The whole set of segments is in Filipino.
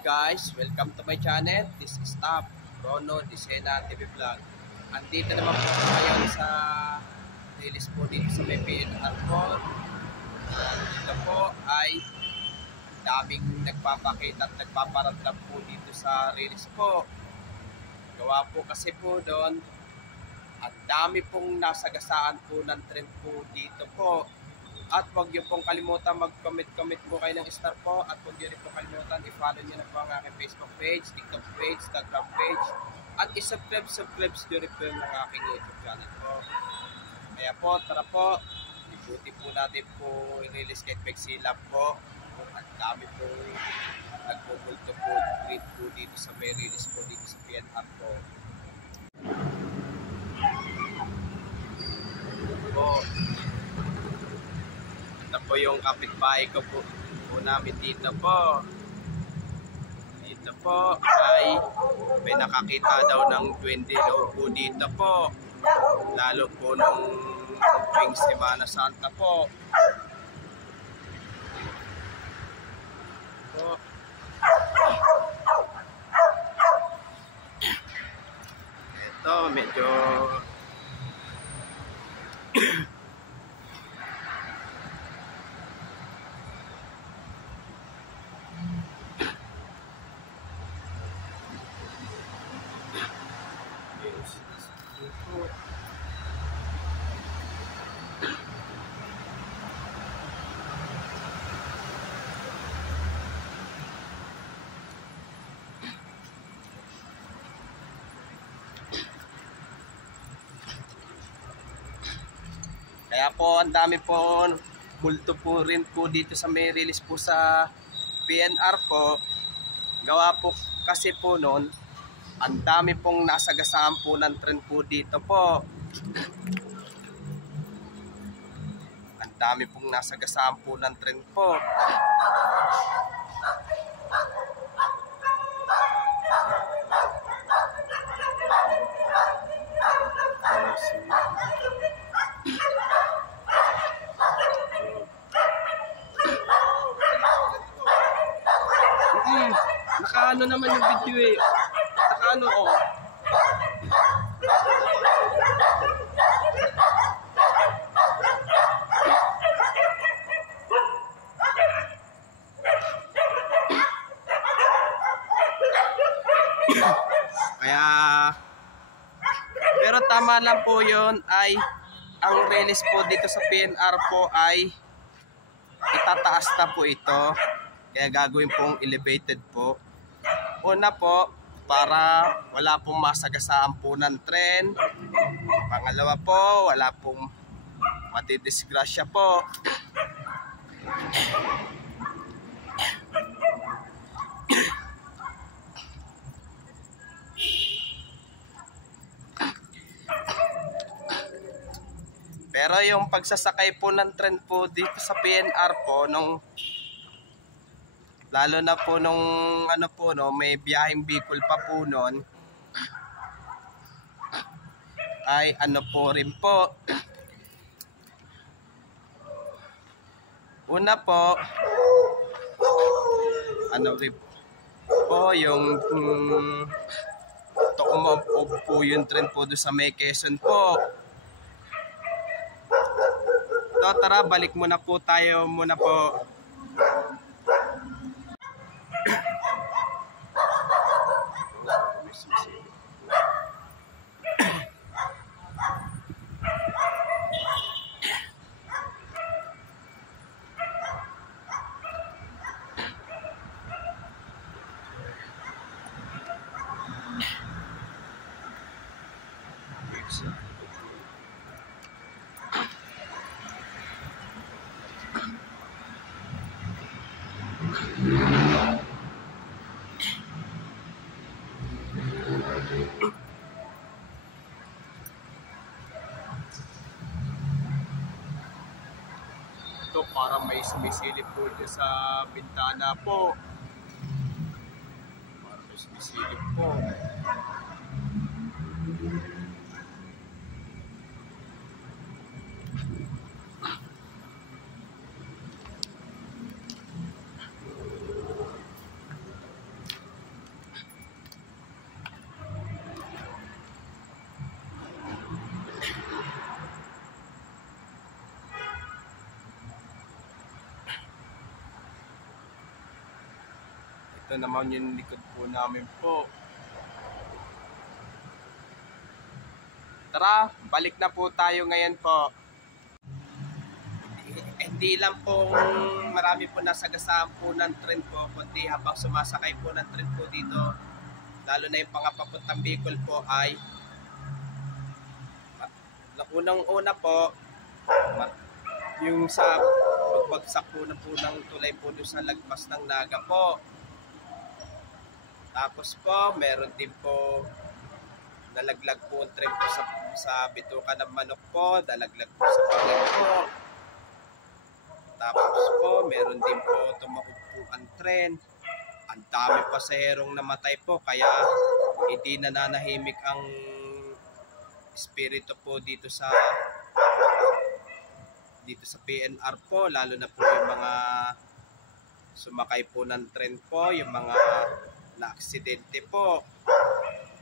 guys, welcome to my channel. This is Rono Disena TV Vlog. Andito naman po ngayon sa release po dito sa PNR po. Dito po ay daming nagpapakita at nagpaparamdam po dito sa release po. Gawa po kasi po doon at dami pong nasagasaan po ng trend po dito po. At huwag niyo pong kalimutan mag-comment po kayo ng star po. At huwag niyo rin po kalimutan i-follow niyo na po ang aking Facebook page, TikTok page, Instagram page. At i-subscribe niyo rin po yung aking YouTube channel po. Kaya po, tara po. Ibuti po natin po i-release kay Pexilab po. At dami po nagpupulto po great po dito sa may release po dito sa PNR po. Ito po yung kapitbahay ko po namin dito po. Dito po ay may nakakita daw ng duwende daw po dito po. Lalo po nung tuwing Semana Santa po. Ito medyo kaya po ang dami po multo po rin po dito sa may release po sa PNR po. Gawa po kasi po noon ang dami pong nasagasaan po ng trend po dito po. Ang dami pong nasagasaan po ng trend po. Nakaano naman yung video eh. Nakaano oh. Kaya pero tama lang po yun ay ang release po dito sa PNR po ay itataas na po ito. Kaya gagawin pong elevated po. Una po, para wala pong masagasaan po ng tren. Pangalawa po, wala pong matidisgrasya po. Pero yung pagsasakay po ng tren po dito sa PNR po, lalo na po nung ano po no, may biyaheng Bicol pa po noon, ay ano po rin po. Una po, ano rin po yung tukumob po yung trend po doon sa may Quezon po. So, tara, balik muna po tayo muna po. Ito para may sumisilip po dito sa bintana po. Para may sumisilip po. Ito naman yung likod po namin po. Tara, balik na po tayo ngayon po. Hindi lang po marami po nasagasaan po ng tren po, kundi habang sumasakay po ng tren po dito, lalo na yung pangapapuntang Bicol po ay unang-una po yung sa pagbagsak po na po ng tulay po doon sa lagpas ng Naga po. Tapos po meron din po nalaglag po ang tren po sa bituka ng manok po, nalaglag po sa pangin po. Tapos po, meron din po tumahog po ang tren. Ang dami pasaherong namatay po, kaya hindi nananahimik ang espiritu po dito sa PNR po, lalo na po yung mga sumakay po ng tren po, yung mga na-aksidente po.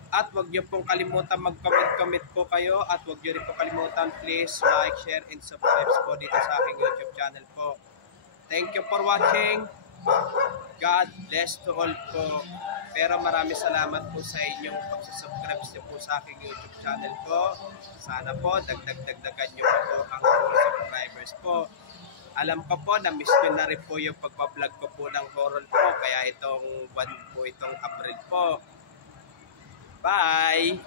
At wag niyo pong kalimutan mag-comment po kayo, at wag niyo rin po kalimutan please like, share, and subscribe po dito sa aking YouTube channel po. Thank you for watching. God bless to all po. Pero maraming salamat po sa inyong pagsasubscribe niyo po sa aking YouTube channel po. Sana po dagdagan niyo pa po ang subscribers po. Alam ko po na miss nyo na rin po yung pagpa-vlog ko po ng horror po, kaya itong buwan po, itong April po. Bye!